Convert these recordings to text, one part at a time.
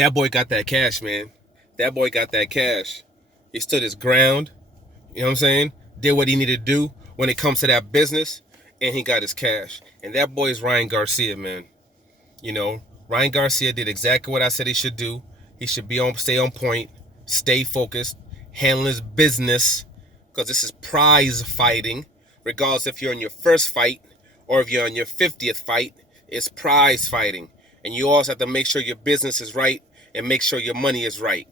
That boy got that cash, man. That boy got that cash. He stood his ground. You know what I'm saying? Did what he needed to do when it comes to that business, and he got his cash. And that boy is Ryan Garcia, man. You know, Ryan Garcia did exactly what I said he should do. He should stay on point, stay focused, handle his business, because this is prize fighting. Regardless if you're in your first fight or if you're on your 50th fight, it's prize fighting. And you also have to make sure your business is right and make sure your money is right.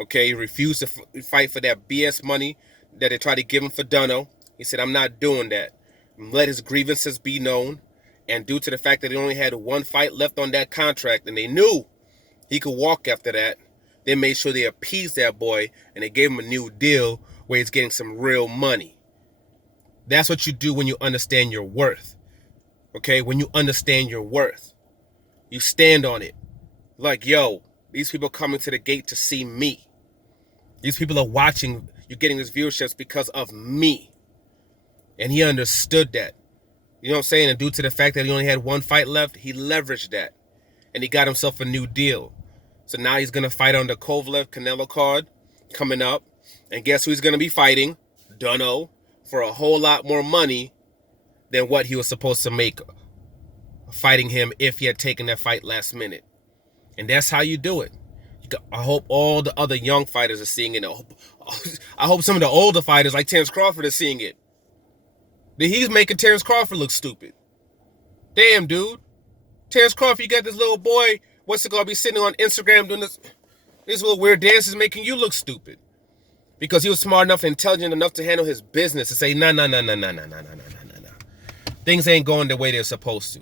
Okay, he refused to fight for that BS money that they tried to give him for Dunno. He said, I'm not doing that. Let his grievances be known. And due to the fact that he only had one fight left on that contract and they knew he could walk after that, they made sure they appeased that boy and they gave him a new deal where he's getting some real money. That's what you do when you understand your worth. Okay, when you understand your worth, you stand on it. Like, yo, these people coming to the gate to see me. These people are watching. You're getting this viewership because of me. And he understood that. You know what I'm saying? And due to the fact that he only had one fight left, he leveraged that. And he got himself a new deal. So now he's going to fight on the Kovalev-Canelo card coming up. And guess who he's going to be fighting? Dunno. For a whole lot more money than what he was supposed to make fighting him if he had taken that fight last minute. And that's how you do it. I hope all the other young fighters are seeing it. I hope some of the older fighters like Terence Crawford are seeing it. He's making Terence Crawford look stupid. Damn, dude. Terence Crawford, you got this little boy. What's it going to be sitting on Instagram doing this little weird dances making you look stupid? Because he was smart enough and intelligent enough to handle his business and say, nah. Things ain't going the way they're supposed to.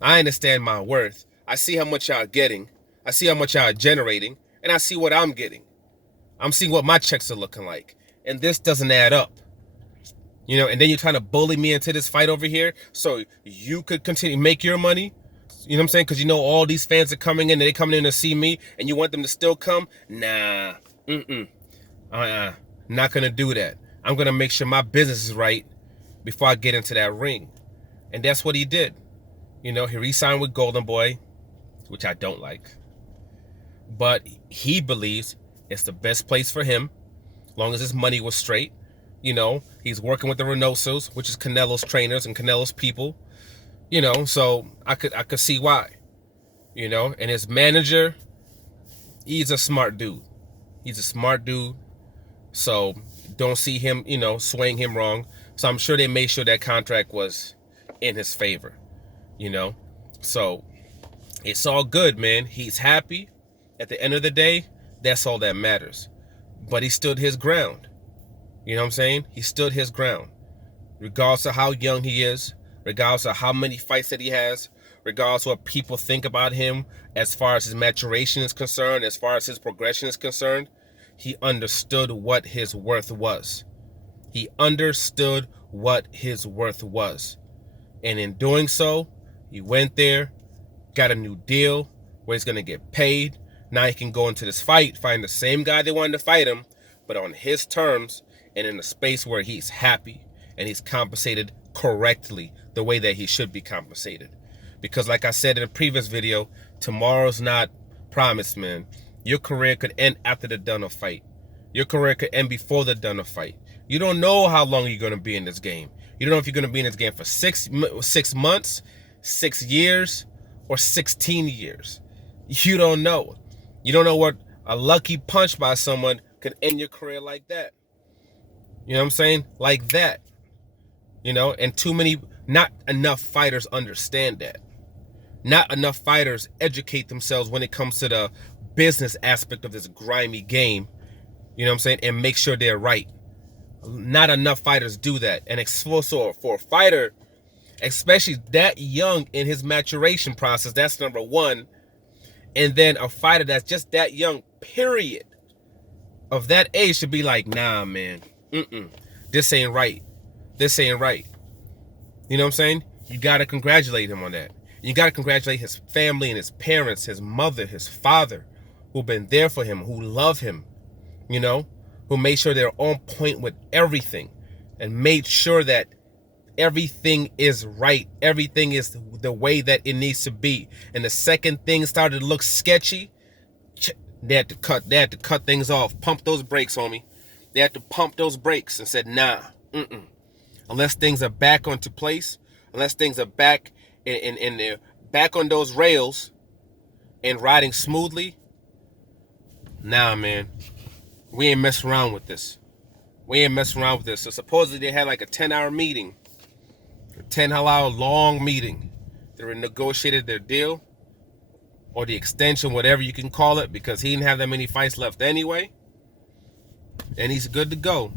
I understand my worth. I see how much y'all are getting. I see how much y'all are generating. And I see what I'm getting. I'm seeing what my checks are looking like. And this doesn't add up. You know, and then you're trying to bully me into this fight over here so you could continue to make your money. You know what I'm saying? Because you know all these fans are coming in and they're coming in to see me and you want them to still come? Nah. Not going to do that. I'm going to make sure my business is right before I get into that ring. And that's what he did. You know, he re-signed with Golden Boy, which I don't like. But he believes it's the best place for him, as long as his money was straight. You know, he's working with the Reynosos, which is Canelo's trainers and Canelo's people. You know, so I could see why. You know, and his manager, he's a smart dude. He's a smart dude. So don't see him, you know, swaying him wrong. So I'm sure they made sure that contract was in his favor. You know, so it's all good, man. He's happy. At the end of the day, that's all that matters. But he stood his ground. You know what I'm saying? He stood his ground. Regardless of how young he is, regardless of how many fights that he has, regardless of what people think about him as far as his maturation is concerned, as far as his progression is concerned, he understood what his worth was. He understood what his worth was. And in doing so, he went there, got a new deal where he's going to get paid. Now he can go into this fight, find the same guy that wanted to fight him, but on his terms and in a space where he's happy and he's compensated correctly the way that he should be compensated. Because like I said in a previous video, tomorrow's not promised, man. Your career could end after the Dunno fight. Your career could end before the Dunno fight. You don't know how long you're going to be in this game. You don't know if you're going to be in this game for 6 months, 6 years, or 16 years. You don't know. You don't know what a lucky punch by someone could end your career like that. You know what I'm saying? Like that. You know, and not enough fighters understand that. Not enough fighters educate themselves when it comes to the business aspect of this grimy game. You know what I'm saying? And make sure they're right. Not enough fighters do that. And so for a fighter, especially that young in his maturation process, that's number one. And then a fighter that's just that young, period, of that age should be like, nah, man, this ain't right. This ain't right. You know what I'm saying? You got to congratulate him on that. You got to congratulate his family and his parents, his mother, his father, who've been there for him, who love him, you know, who made sure they're on point with everything and made sure that everything is right. Everything is the way that it needs to be. And the second things started to look sketchy, They had to cut things off, pump those brakes, homie. They had to pump those brakes and said, nah, unless things are back onto place, unless things are back in there, back on those rails and riding smoothly, nah, man, we ain't messing around with this. So supposedly they had like a 10-hour meeting, a 10-hour long meeting. They renegotiated their deal, or the extension, whatever you can call it, because he didn't have that many fights left anyway. And he's good to go.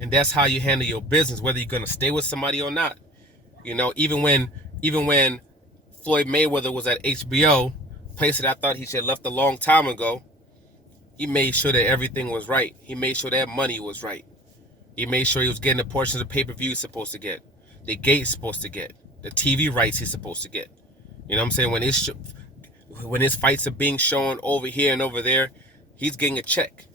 And that's how you handle your business, whether you're gonna stay with somebody or not. You know, even when Floyd Mayweather was at HBO, place that I thought he should have left a long time ago, he made sure that everything was right. He made sure that money was right. He made sure he was getting the portions of pay-per-view he's supposed to get, the gate he's supposed to get, the TV rights he's supposed to get. You know what I'm saying? When his fights are being shown over here and over there, he's getting a check.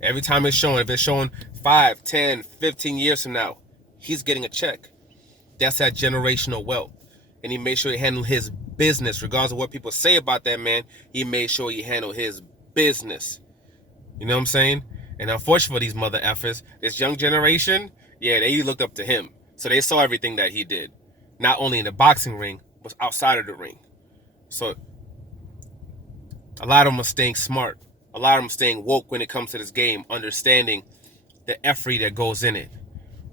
Every time it's shown, if it's shown 5, 10, 15 years from now, he's getting a check. That's that generational wealth. And he made sure he handled his business. Regardless of what people say about that man, he made sure he handled his business. You know what I'm saying? And unfortunately for these mother effers, this young generation, yeah, they looked up to him. So they saw everything that he did. Not only in the boxing ring, but outside of the ring. So a lot of them are staying smart. A lot of them staying woke when it comes to this game, understanding the effort that goes in it.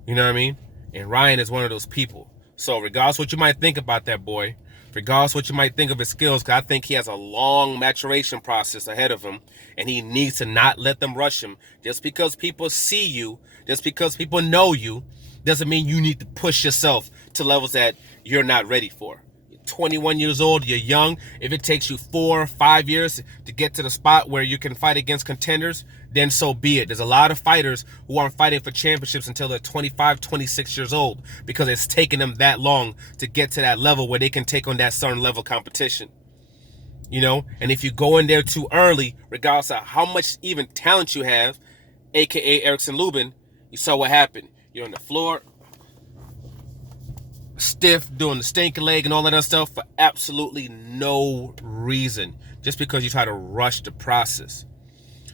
You know what I mean? And Ryan is one of those people. So regardless what you might think about that boy, regardless what you might think of his skills, because I think he has a long maturation process ahead of him, and he needs to not let them rush him. Just because people see you, just because people know you, doesn't mean you need to push yourself to levels that you're not ready for. 21 years old, you're young. If it takes you 4 or 5 years to get to the spot where you can fight against contenders, then so be it. There's a lot of fighters who aren't fighting for championships until they're 25, 26 years old, because it's taken them that long to get to that level where they can take on that certain level competition. You know, and if you go in there too early, regardless of how much even talent you have, aka Erickson Lubin, you saw what happened. You're on the floor, stiff, doing the stinky leg and all that other stuff for absolutely no reason, just because you try to rush the process.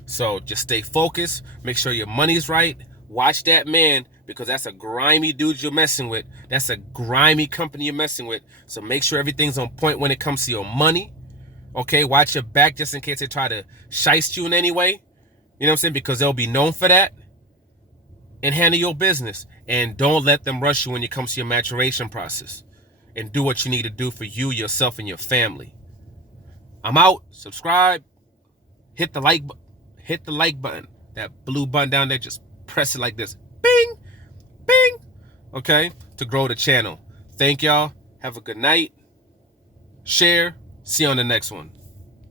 So just stay focused, make sure your money's right, watch that man, because that's a grimy dude you're messing with, that's a grimy company you're messing with. So make sure everything's on point when it comes to your money. Okay, watch your back just in case they try to shiest you in any way. You know what I'm saying? Because they'll be known for that. And handle your business. And don't let them rush you when it comes to your maturation process. And do what you need to do for you, yourself, and your family. I'm out. Subscribe. Hit the like button. That blue button down there, just press it like this. Bing! Bing! Okay? To grow the channel. Thank y'all. Have a good night. Share. See you on the next one.